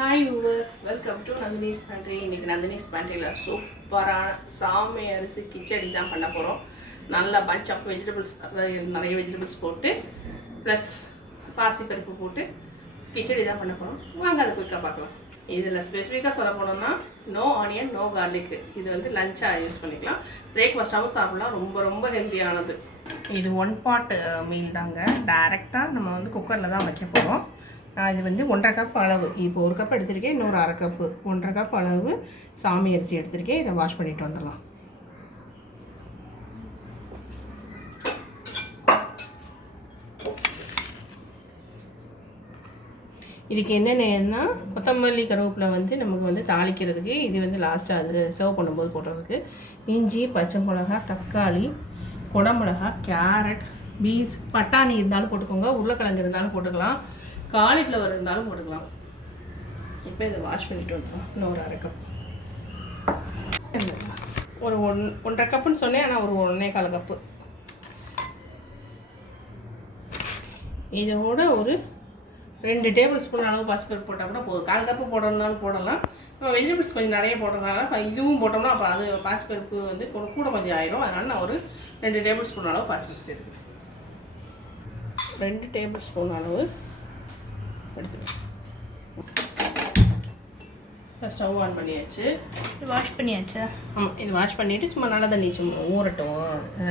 Hi yours welcome to Nandini's pantry இன்னைக்கு நந்தினிஸ் பண்ட்ரியில் சூப்பரான சாமை அரிசி கிச்சடி தான் பண்ண போகிறோம் நல்ல பஞ்ச் ஆஃப் வெஜிடபிள்ஸ் அதாவது நிறைய வெஜிடபிள்ஸ் போட்டு ப்ளஸ் பாசிப்பருப்பு போட்டு கிச்சடி தான் பண்ண போகிறோம் வாங்க அதை குயிக்காக பார்க்கலாம். இதில் ஸ்பெசிஃபிக்காக சொல்ல போனோம்னா நோ ஆனியன் நோ கார்லிக்கு இது வந்து லஞ்சாக யூஸ் பண்ணிக்கலாம். பிரேக்ஃபாஸ்ட்டாகவும் சாப்பிடலாம். ரொம்ப ரொம்ப ஹெல்த்தியானது இது ஒன் பாட் மீல் தாங்க. டைரெக்டாக நம்ம வந்து குக்கரில் தான் வைக்க போகிறோம் அது வந்து ஒன்றரை கப் அளவு. இப்போ ஒரு கப் எடுத்திருக்கேன் இன்னொரு அரை கப்பு ஒன்றரை கப் அளவு சாமி அரிசி எடுத்திருக்கேன். இதை வாஷ் பண்ணிட்டு வந்துடலாம். இதுக்கு என்னென்னா கொத்தமல்லி கருவேப்பிலை வந்து நமக்கு வந்து தாளிக்கிறதுக்கு இது வந்து லாஸ்ட்டாக அது சர்வ் பண்ணும்போது போடுறதுக்கு. இஞ்சி பச்சை மிளகா தக்காளி குடமிளகா கேரட் பீன்ஸ் பட்டாணி இருந்தாலும் போட்டுக்கோங்க. உருளைக்கிழங்கு இருந்தாலும் போட்டுக்கலாம். காலிஃப்ளவர் இருந்தாலும் போட்டுக்கலாம். இப்போ இதை வாஷ் பண்ணிட்டு வந்துடலாம் இன்னும் ஒரு அரை கப் ஒரு ஒன் ஒன்றரை கப்புன்னு சொன்னேன் ஆனால் ஒரு ஒன்றே கால் கப்பு இதோட ஒரு ரெண்டு டேபிள் ஸ்பூன் அளவு பாசிப்பருப்பு போட்டால் கூட போதும். கால் கப்பு போடணும்னாலும் போடலாம். நம்ம வெஜிடபிள்ஸ் கொஞ்சம் நிறைய போடுறதுனால இப்போ இதுவும் போட்டோம்னா அப்போ அது பாசிப்பருப்பு வந்து கூட கொஞ்சம் ஆயிரும். அதனால் நான் ஒரு ரெண்டு டேபிள் ஸ்பூன் அளவு பாசிப்பருப்பு சேர்த்துக்கிறேன். ரெண்டு டேபிள் ஸ்பூன் அளவு எடுத்துக்கிறேன் ஸ்டவ் ஆன் பண்ணியாச்சு. வாஷ் பண்ணியாச்சா? ஆமாம் இது வாஷ் பண்ணிவிட்டு சும்மா நல்ல தண்ணி சும்மா ஊறட்டும்.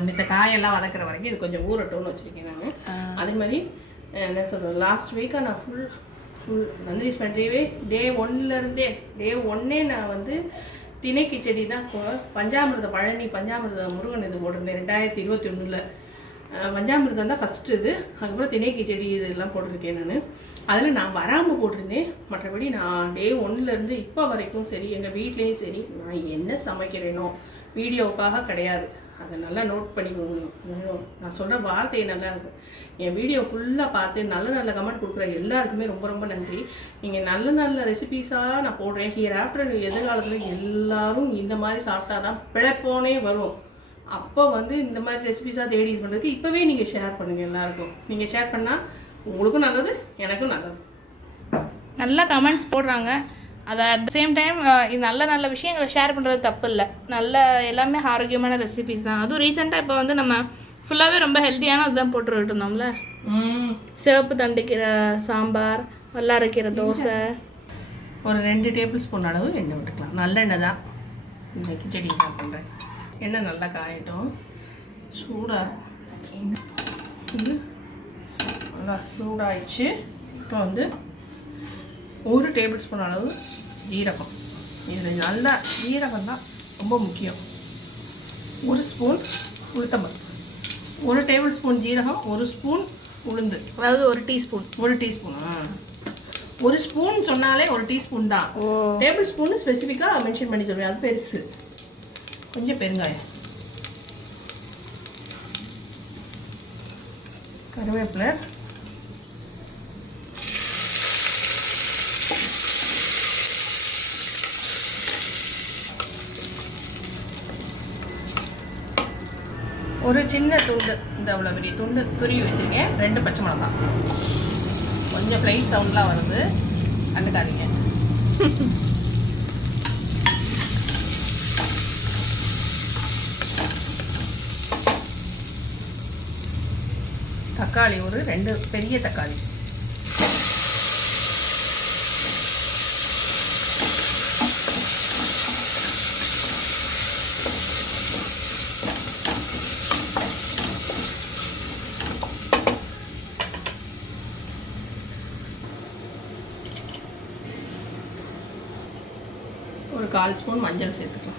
மித்த காயெல்லாம் வதக்குற வரைக்கும் இது கொஞ்சம் ஊறட்டும்னு வச்சுருக்கேன் நான். அதே மாதிரி என்ன சொல்கிறது லாஸ்ட் வீக்காக நான் ஃபுல் ஃபுல் நந்தினிஸ் பண்ணுறவே டே ஒன்லேருந்தே டே ஒன்னே நான் வந்து திணை கிச்சடி தான் போ- பஞ்சாமிர்த பழனி பஞ்சாமிர்த முருகன் இது போட்டிருந்தேன் ரெண்டாயிரத்தி இருபத்தி ஒன்றில் பஞ்சாமிர்தம் தான் ஃபஸ்ட்டு இது. அதுக்கப்புறம் திணை கிச்சடி இதெல்லாம் போட்டிருக்கேன் நான். அதில் நான் வராமல் போட்டிருந்தேன். மற்றபடி நான் டே ஒன்லேருந்து இப்போ வரைக்கும் சரி எங்கள் வீட்லேயும் சரி நான் என்ன சமைக்கிறேனோ வீடியோவுக்காக கிடையாது. அதை நல்லா நோட் பண்ணிக்கோங்க. நான் சொல்கிற வார்த்தை நல்லா இருக்கும். என் வீடியோ ஃபுல்லாக பார்த்து நல்ல நல்ல கமெண்ட் கொடுக்குற எல்லாருக்குமே ரொம்ப ரொம்ப நன்றி. நீங்கள் நல்ல நல்ல ரெசிபீஸாக நான் போடுறேன். ஹியர் ஆஃப்டர் எதிர்காலத்தில் எல்லாரும் இந்த மாதிரி சாப்பிட்டா தான் பிழைப்போனே வரும். அப்போ வந்து இந்த மாதிரி ரெசிபீஸாக தேடி இது பண்ணுறதுக்கு இப்போவே நீங்கள் ஷேர் பண்ணுங்கள் எல்லாருக்கும். நீங்கள் ஷேர் பண்ணால் உங்களுக்கும் நல்லது எனக்கும் நல்லது. நல்லா கமெண்ட்ஸ் போடுறாங்க. அதை அட் த சேம் டைம் நல்ல நல்ல விஷயங்களை ஷேர் பண்ணுறது தப்பு இல்லை நல்ல எல்லாமே ஆரோக்கியமான ரெசிபிஸ் தான். அதுவும் ரீசெண்டாக இப்போ வந்து நம்ம ஃபுல்லாகவே ரொம்ப ஹெல்த்தியான அதுதான் போட்டுக்கிட்டு இருந்தோம்ல. சிவப்பு தண்டுக்கீரை சாம்பார் வல்லாரைக்கீரை தோசை. ஒரு ரெண்டு டேபிள் ஸ்பூன் அளவு எண்ணெய் விட்டுக்கலாம். நல்லெண்ணெய் தான். இந்த கிச்சடி நான் பண்ணுறேன் எண்ணெய் நல்லா காயட்டும். சூடாக நல்லா சூடாயிடுச்சு. இப்போ வந்து ஒரு டேபிள் ஸ்பூன் அளவு ஜீரகம். இதில் நல்லா ஜீரகம் தான் ரொம்ப முக்கியம். ஒரு ஸ்பூன் உளுத்தம்பருப்பு. ஒரு டேபிள் ஸ்பூன் ஜீரகம் ஒரு ஸ்பூன் உளுந்து. அதாவது ஒரு டீஸ்பூன். ஒரு டீஸ்பூனா ஒரு ஸ்பூன் சொன்னாலே ஒரு டீஸ்பூன் தான். டேபிள் ஸ்பூன் ஸ்பெசிஃபிக்காக மென்ஷன் பண்ணி சொல்லுவேன் அது பெருசு. கொஞ்சம் பெருங்காயம். கருவேப்பிலை. ஒரு சின்ன துண்டு இந்த அவ்வளோ பெரிய துண்டு துருவி வச்சுருக்கேன். ரெண்டு பச்சை மிளகா கொஞ்சம் ஃப்ளைட் சவுண்ட்லாம் வருது. கண்டுக்காதீங்க. தக்காளி ஒரு ரெண்டு பெரிய தக்காளி. ஒரு கால் ஸ்பூன் மஞ்சள் சேர்த்துக்கலாம்.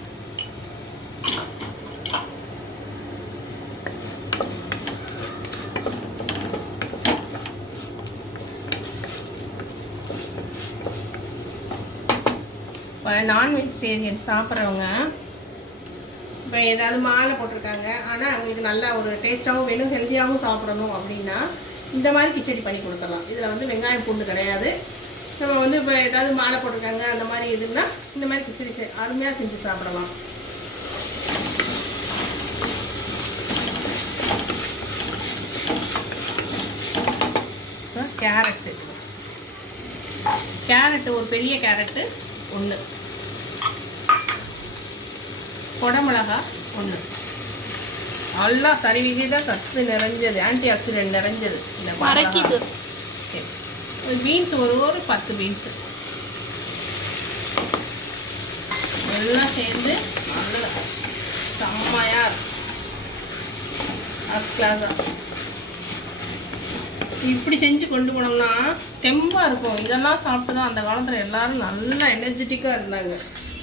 இப்போ நான் வெஜிடேரியன் சாப்பிட்றவங்க இப்போ ஏதாவது மாலை போட்டிருக்காங்க. ஆனால் அவங்களுக்கு நல்லா ஒரு டேஸ்ட்டாகவும் வேணும் ஹெல்த்தியாகவும் சாப்பிடணும் அப்படின்னா இந்த மாதிரி கிச்சடி பண்ணி கொடுத்துடலாம் இதில் வந்து வெங்காயம் பூண்டு கிடையாது. நம்ம வந்து இப்போ ஏதாவது மாலை போட்டிருக்காங்க அந்த மாதிரி இதுன்னா இந்த மாதிரி கிச்சடி அருமையாக செஞ்சு சாப்பிடலாம். கேரட் கேரட்டு ஒரு பெரிய கேரட்டு ஒன்று குடமிளகா ஒன்று நல்லா சரி விகித சத்து நிறைஞ்சது ஆன்டி ஆக்சிடென்ட் நிறைஞ்சது. இந்த மறைக்குது பீன்ஸ் ஒரு ஒரு பத்து பீன்ஸு எல்லாம் சேர்ந்து நல்லா செம்மையாக ஃபஸ்ட் கிளாஸாக இப்படி செஞ்சு கொண்டு போனோம்னா தெம்பாக இருக்கும். இதெல்லாம் சாப்பிட்டு தான் அந்த காலத்தில் எல்லாரும் நல்லா எனர்ஜெட்டிக்காக இருந்தாங்க.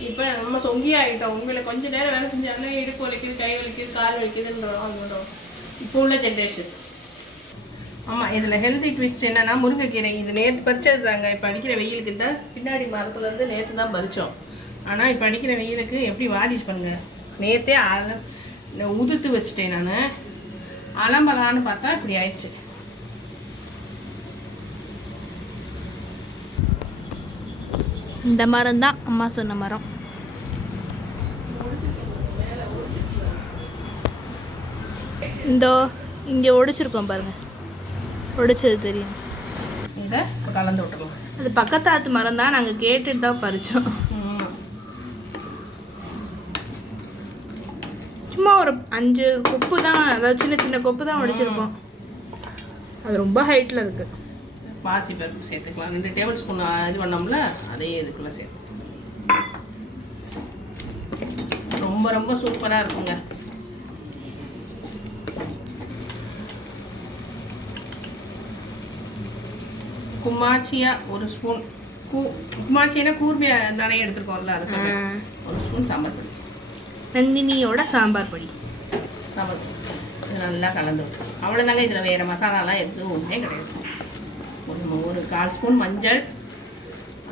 இப்போ நம்ம சொங்கி ஆகிட்டோம். உங்களை கொஞ்ச நேரம் வேலை செஞ்சாலே இடுப்பு வலிக்குது கை வலிக்குது கால் வலிக்குதுன்றோம். இப்போ உள்ள ஜென்ரேஷன் ஆமாம் இதில் ஹெல்தி ட்விஸ்ட் என்னென்னா முருங்கைக்கீரை இது நேற்று பறிச்சது தாங்க. இப்போ அடிக்கிற வெயிலுக்கு தான் பின்னாடி மரத்துலேருந்து நேற்று தான் பறித்தோம் ஆனால் இப்போ அடிக்கிற வெயிலுக்கு எப்படி வாடிஷ் பண்ணுங்க நேற்றே அல உதுத்து வச்சுட்டேன் நான். அலம்பலான்னு பார்த்தா இப்படி ஆயிடுச்சு. இந்த மரம் தான் அம்மா சொன்ன மரம். இந்தோ இங்கே ஒடிச்சிருக்கோம் பாருங்கள் ஒடிச்சது தெரியும். இதை கலந்து விட்டுருலாம் அது பக்கத்தாத்து மரம் தான் நாங்கள் கேட்டுட்டு தான் பறித்தோம். சும்மா ஒரு அஞ்சு கொப்பு தான் அதாவது சின்ன சின்ன கொப்பு தான் ஒடிச்சிருக்கோம் அது ரொம்ப ஹைட்டில் இருக்குது பாசி பருப்பு சேர்த்துக்கலாம். ரெண்டு டேபிள் ஸ்பூன் இது பண்ணோம்ல அதையே இதுக்குள்ளே சேர்த்து ரொம்ப ரொம்ப சூப்பராக இருக்குங்க. குமாச்சியா ஒரு ஸ்பூன். கூ குமாச்சினா கூர்மையா தானே எடுத்துருக்கோம்ல அதை. ஒரு ஸ்பூன் சாம்பார் பொடி. நந்தினியோட சாம்பார் பொடி. சாம்பார் பொடி. இது நல்லா கலந்து அவ்வளோதாங்க இதில் வேறு மசாலாலாம் எதுவுமே கிடையாது. ஒரு ஒரு கால் ஸ்பூன் மஞ்சள்.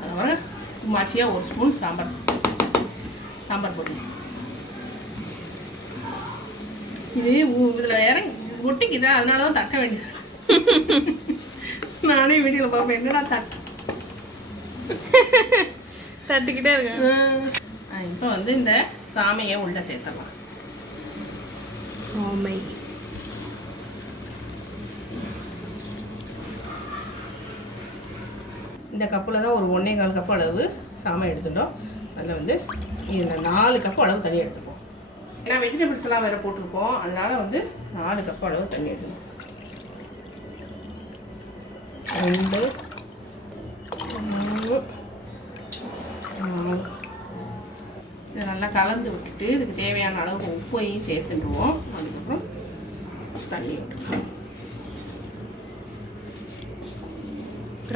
அதோட குமாச்சியாக ஒரு ஸ்பூன் சாம்பார் சாம்பார் பொடி. இது இதில் இறங்கி ஒட்டிக்குதா? அதனால தான் தட்ட வேண்டியது. நானே வீடியோவில் பார்ப்பேன். என்னடா தட்ட தட்டிக்கிட்டே இருக்கேன் இப்போ வந்து இந்த சாமியை உள்ளே சேர்த்துடலாம். சாமை. இந்த கப்பில் தான் ஒரு ஒன்றே கால் கப் அளவு சாமை எடுத்துட்டோம். அதில் வந்து இதில் நாலு கப் அளவு தண்ணி எடுத்துப்போம். ஏன்னா வெஜிடபிள்ஸ் எல்லாம் வேறு போட்டிருக்கோம். அதனால வந்து நாலு கப் அளவு தண்ணி எடுத்துக்கணும் ரெண்டு மூணு நாலு. இதை நல்லா கலந்து விட்டுட்டு இதுக்கு தேவையான அளவு உப்பையும் சேர்த்துடுவோம். அதுக்கப்புறம் தண்ணி விட்டுருவோம்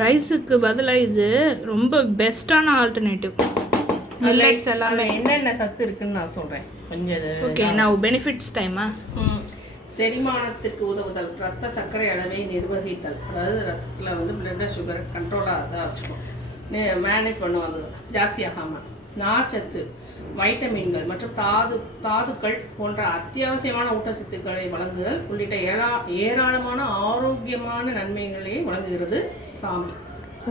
ரைஸுக்கு பதிலாக இது ரொம்ப பெஸ்ட்டான ஆல்டர்னேட்டிவ் மில்லட்ஸ் எல்லாமே. என்னென்ன சத்து இருக்குன்னு நான் சொல்கிறேன் கொஞ்சம் ஓகே நான் பெனிஃபிட்ஸ் டைமா ம். செரிமானத்திற்கு உதவுதல் ரத்த சர்க்கரை அளவை நிர்வகித்தல். அதாவது ரத்தத்தில் வந்து பிளட் சுகர் கண்ட்ரோலாக தான் வச்சுக்கும் மேனேஜ் பண்ணுவாங்க. ஜாஸ்தியாகாமல் நார்ச்சத்து வைட்டமின்கள் மற்றும் தாது தாதுக்கள் போன்ற அத்தியாவசியமான ஊட்டச்சத்துக்களை வழங்குதல் உள்ளிட்ட ஏரா ஏராளமான ஆரோக்கியமான நன்மைகளை வழங்குகிறது சாமி.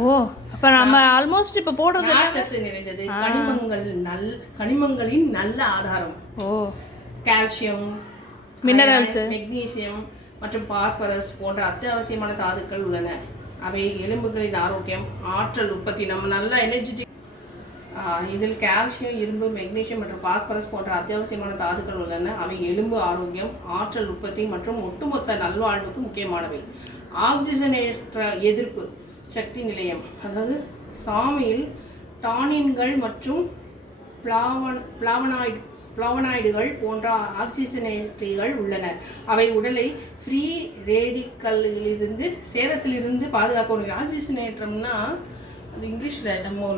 ஓ அப்போ நம்ம ஆல்மோஸ்ட் இப்போ போடுறது நார்ச்சத்து நிறைந்தது. கனிமங்கள் நல் கனிமங்களின் நல்ல ஆதாரம். ஓ. கால்சியம் மினரல்ஸ் மெக்னீசியம் மற்றும் பாஸ்பரஸ் போன்ற அத்தியாவசியமான தாதுக்கள் உள்ளன. அவை எலும்புகளின் ஆரோக்கியம் ஆற்றல் உற்பத்தி நம்ம நல்ல எனர்ஜெட்டிக் இதில் கால்சியம் இரும்பு மெக்னீசியம் மற்றும் பாஸ்பரஸ் போன்ற அத்தியாவசியமான தாதுக்கள் உள்ளன. அவை எலும்பு ஆரோக்கியம் ஆற்றல் உற்பத்தி மற்றும் ஒட்டுமொத்த நல்வாழ்வுக்கு முக்கியமானவை. ஆக்சிஜனேற்ற எதிர்ப்பு சக்தி நிலையம் அதாவது சாமியில் டானின்கள் மற்றும் பிளாவன் பிளாவனாய்டு பிளாவனாய்டுகள் போன்ற ஆக்சிஜனேற்றிகள் உள்ளன. அவை உடலை ஃப்ரீ ரேடிக்கல்களிலிருந்து சேதத்திலிருந்து பாதுகாக்க ஆக்சிஜனேற்றம்னா அது இங்கிலீஷில் நம்ம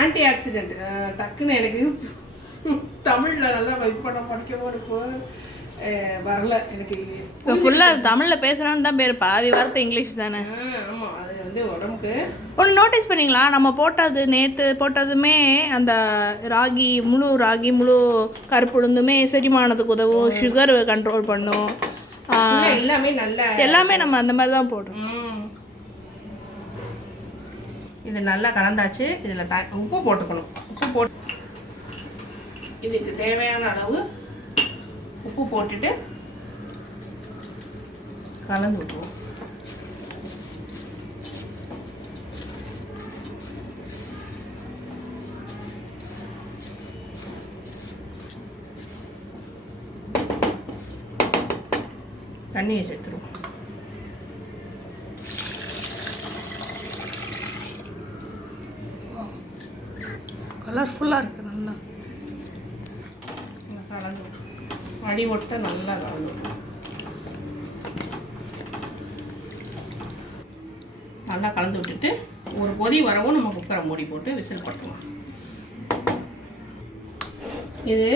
ஆன்டி ஆக்சிடென்ட் டக்குன்னு எனக்கு தமிழில் நல்லா இது பண்ண படிக்கவும் இருக்கும் வரல. எனக்கு இப்போ ஃபுல்லாக தமிழில் பேசுகிறோன்னு தான் பேர். பாதி வார்த்தை இங்கிலீஷ் தானே. ஆமாம் அது வந்து உடம்புக்கு. ஒன்று நோட்டீஸ் பண்ணீங்களா? நம்ம போட்டது நேற்று போட்டதுமே அந்த ராகி முழு ராகி முழு கருப்பு உளுந்துமே செரிமானத்துக்கு உதவும். சுகர் கண்ட்ரோல் பண்ணும். எல்லாமே நல்ல எல்லாமே நம்ம அந்த மாதிரி தான் போடுறோம். இது நல்லா கலந்தாச்சு. இதில் த உப்பு போட்டுக்கணும். உப்பு போட்டு இதுக்கு தேவையான அளவு உப்பு போட்டுட்டு கலந்து தண்ணியை சேர்த்துருவோம். கலர்ஃபுல்லாக இருக்குது நல்லா. அடி ஒட்ட நல்லா வளரும் நல்லா கலந்து விட்டுட்டு ஒரு கொதி வரவும் நம்ம குக்கரை மூடி போட்டு விசில் போட்டுக்கலாம். இது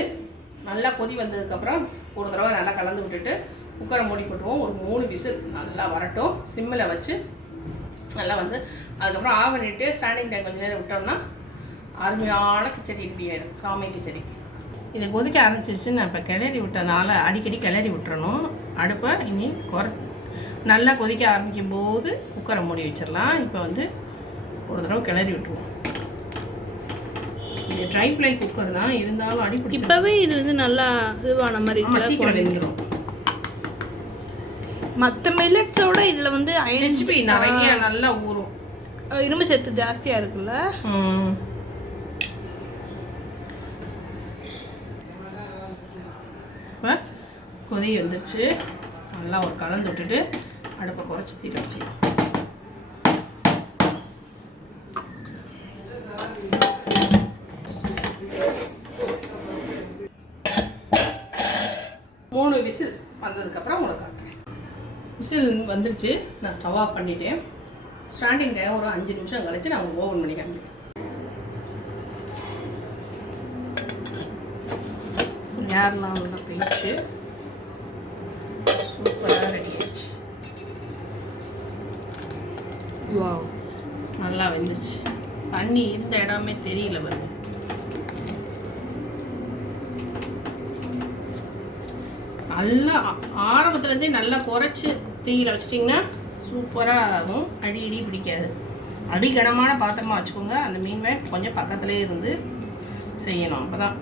நல்லா கொதி வந்ததுக்கப்புறம் ஒரு தடவை நல்லா கலந்து விட்டுட்டு குக்கரை மூடி போட்டுருவோம். ஒரு மூணு விசில் நல்லா வரட்டும். சிம்மில் வச்சு நல்லா வந்து அதுக்கப்புறம் ஆஃப் பண்ணிட்டு ஸ்டாண்டிங் டைம் கொஞ்சம் நேரம் விட்டோம்னா அருமையான கிச்சடி ரெடி ஆயிடும் சாமி கிச்சடி. இதை கொதிக்க ஆரம்பிச்சிருச்சு நான் இப்போ கிளறி விட்டனால அடிக்கடி கிளறி விட்டுறணும். அடுப்பை இனி குறை நல்லா கொதிக்க ஆரம்பிக்கும் போது குக்கரை மூடி வச்சிடலாம். இப்போ வந்து ஒரு தடவை கிளறி விட்டுருவோம். இது ட்ரை ப்ளை குக்கர் தான். இருந்தாலும் அடி இப்போவே இது வந்து நல்லா இதுவான மாதிரி சீக்கிரம் வெந்துடும் மற்ற மில்லட்ஸோட இதில் வந்து அயன் ஹெச்பி நிறைய நல்லா ஊறும். இரும்பு சத்து ஜாஸ்தியாக இருக்குல்ல? இப்போ கொதி வந்துருச்சு. நல்லா ஒரு கலந்து விட்டுட்டு அடுப்பை குறைச்சி தீர வச்சுக்கலாம் மூணு விசில் வந்ததுக்கப்புறம் உங்களுக்கு காட்டுறேன். விசில் வந்துருச்சு. நான் ஸ்டவ் ஆஃப் பண்ணிட்டேன். ஸ்டாண்டிங் டைம் ஒரு அஞ்சு நிமிஷம் கழிச்சு நான் ஓவன் பண்ணி காமிக்கிறேன். ஏர்லாம் உள்ள போயிடுச்சு. சூப்பராக ரெடி ஆயிடுச்சு. வாவ். நல்லா வெந்துச்சு. தண்ணி இருந்த இடமே தெரியல பாருங்க. நல்லா ஆரம்பத்துலேருந்தே நல்லா குறைச்சி தீயில வச்சிட்டிங்கன்னா சூப்பராக ஆகும் அடி இடி பிடிக்காது. அடி கனமான பாத்திரமா வச்சுக்கோங்க. அந்த மீன் கொஞ்சம் பக்கத்துலேயே இருந்து செய்யணும். அப்போ தான்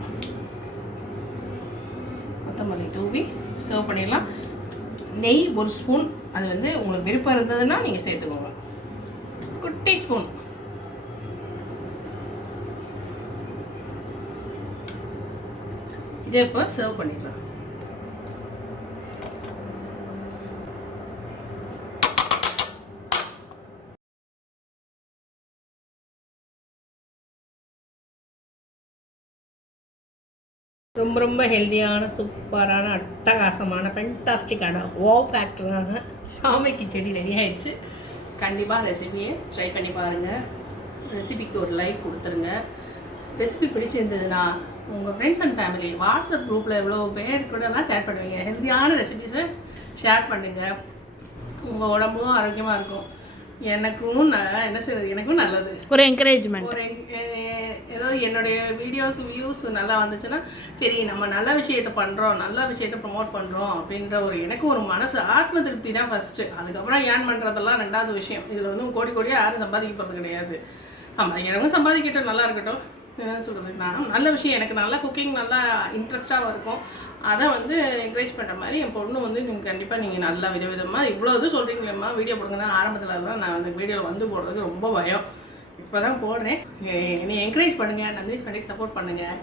கொத்தமல்லி தூவி சர்வ் பண்ணிடலாம். நெய் ஒரு ஸ்பூன் அது வந்து உங்களுக்கு விருப்பம் இருந்ததுன்னா நீங்கள் சேர்த்துக்கோங்க. குட்டி ஸ்பூன் இதே இப்போ சர்வ் பண்ணிடலாம். ரொம்ப ஹெல்தியான சூப்பரான அட்டகாசமான ஃபென்டாஸ்டிக்கான ஓ ஃபேக்டரான சாமை கிச்சடி ரெடி ஆயிடுச்சு. கண்டிப்பாக ரெசிபியை ட்ரை பண்ணி பாருங்கள் ரெசிபிக்கு ஒரு லைக் கொடுத்துருங்க. ரெசிபி பிடிச்சிருந்ததுன்னா உங்கள் ஃப்ரெண்ட்ஸ் அண்ட் ஃபேமிலி வாட்ஸ்அப் குரூப்பில் எவ்வளோ பேர் கூடலாம் ஷேர் பண்ணுவீங்க. ஹெல்த்தியான ரெசிபிஸை ஷேர் பண்ணுங்கள் உங்கள் உடம்பும் ஆரோக்கியமாக இருக்கும். எனக்கும் நான் என்ன செய்யறது எனக்கும் நல்லது. ஒரு என்கரேஜ்மெண்ட் ஒரு ஏதாவது ஏதோ என்னுடைய வீடியோவுக்கு வியூஸ் நல்லா வந்துச்சுன்னா சரி நம்ம நல்ல விஷயத்த பண்ணுறோம் நல்ல விஷயத்த ப்ரமோட் பண்ணுறோம் அப்படின்ற ஒரு எனக்கு ஒரு மனசு ஆத்ம திருப்தி தான் ஃபஸ்ட்டு அதுக்கப்புறம் ஏன் பண்ணுறதெல்லாம் ரெண்டாவது விஷயம். இதில் வந்து கோடி கோடியாக யாரும் சம்பாதிக்க போகிறது கிடையாது. சம்பாதிக்கிறவங்க சம்பாதிக்கட்டும் நல்லா இருக்கட்டும். என்ன சொல்கிறது நான் நல்ல விஷயம் எனக்கு நல்லா குக்கிங் நல்லா இன்ட்ரெஸ்ட்டாகவும் இருக்கும். அதை வந்து என்கரேஜ் பண்ணுற மாதிரி என் பொண்ணு வந்து நீங்கள் கண்டிப்பாக நீங்கள் நல்லா விதவிதமாக இவ்வளோ இது சொல்கிறீங்களேம்மா வீடியோ போடுங்கன்னா ஆரம்பத்தில் தான் நான் அந்த வீடியோவில் வந்து போடுறதுக்கு ரொம்ப பயம். இப்போ தான் போடுறேன் என்னை என்கரேஜ் பண்ணுங்கள் நந்தினிஸ் பண்டிகை சப்போர்ட் பண்ணுங்கள்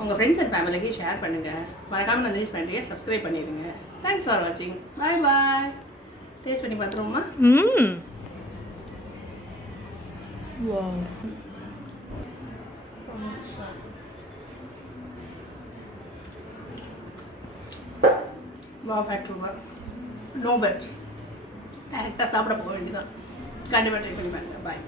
உங்கள் ஃப்ரெண்ட்ஸ் அண்ட் ஃபேமிலிக்கு ஷேர் பண்ணுங்கள் மறக்காமல் நந்தினிஸ் பண்டிகை சப்ஸ்கிரைப் பண்ணிடுங்க. தேங்க்ஸ் ஃபார் வாட்சிங் பாய் பாய் டேஸ்ட் பண்ணி பார்த்துருவோமா? ம் வாவ் வா ஃபேக்ட்ரி நோ பெட்ஸ் டேரெக்டாக சாப்பிட போக வேண்டியதான் கண்டிப்பாக ட்ரை பண்ணி பாருங்கள் பாய்